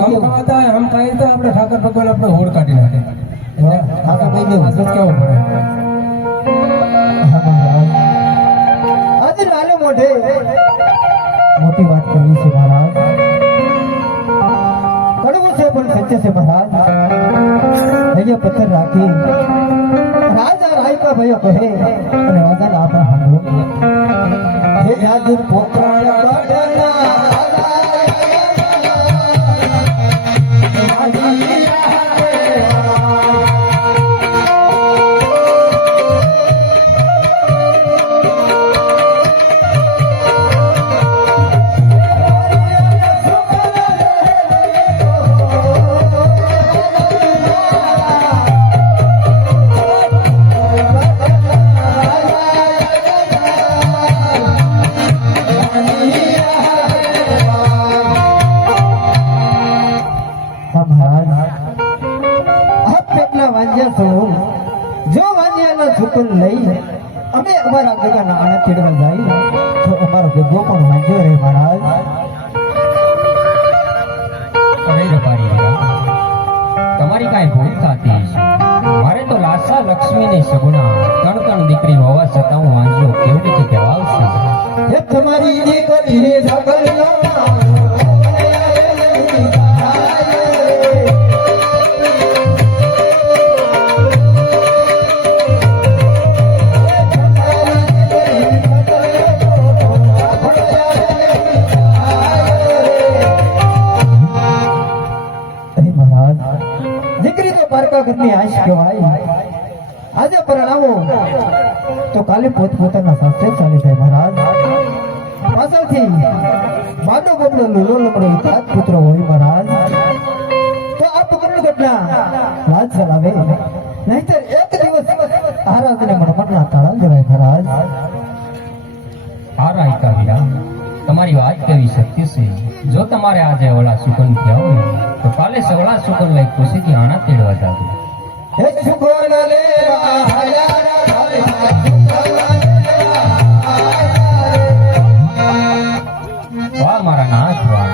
ખાતા હમ ખાઈ તો આપણે ઠાકર ભગવાન આપણે હોડ કાઢી નાખે ઠાકર કહી દેવું કેવું પડે આજે નાલે મોઢે મોટી વાત કરવી છે મહારાજ કડવું છે પણ સત્ય છે મહારાજ અહીંયા પથ્થર રાખી રાજા રાયકા ભાઈઓ કહે અને રાજા ના પણ સાંભળો હે યાદ પોકરાયા બડના લઈ અમે અમારા ગગાના આનંદ તેડવા જાય તો અમારો ગગો પણ વાંચ્યો રહે મહારાજ અરે રબારી તમારી કાંઈ ભૂલ થતી છે મારે તો લાસા લક્ષ્મીની સગુણા કણ દીકરી હોવા છતાં હું વાંચ્યો કેવી રીતે કહેવાવશે હે તમારી દીકરી સગલ ઘરની આશ કહેવાય આજે પરણાવો તો કાલે પોતપોતાના સાસરે ચાલી જાય મહારાજ પાછળથી માનો બબલો લૂલો લમડો એકાદ પુત્ર હોય મહારાજ તો આ પુત્રની ઘટના રાજ ચલાવે નહીતર એક દિવસ આરાધને મનમનના તાળા જવાય મહારાજ આ રાયકા વીરા તમારી વાત કેવી સત્ય છે જો તમારે આજે અવળા સુગન થયા હોય તો કાલે સવળા સુગન લઈ ખુશીથી આણા તેડવા જાવ હે સુગન લેવા વાહ મારા નાથ વાહ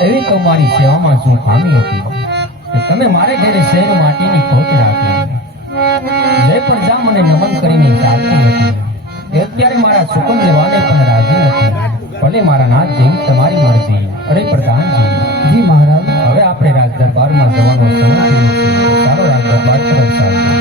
એવી તો મારી સેવામાં શું ખામી હતી કે તમે મારે ઘરે શહેર માટીની ખોટ રાખી જે પણ જા મને નમન કરીને ચાલતી હતી એ અત્યારે મારા સુકન લેવાને પણ રાજી નથી ભલે મારા નાથ જેવી તમારી મરજી અરે પ્રધાનજી જી મહારાજ હવે આપણે રાજ દરબારમાં જવાનો સમય થયો છે સારો રાજ દરબાર તરફ ચાલો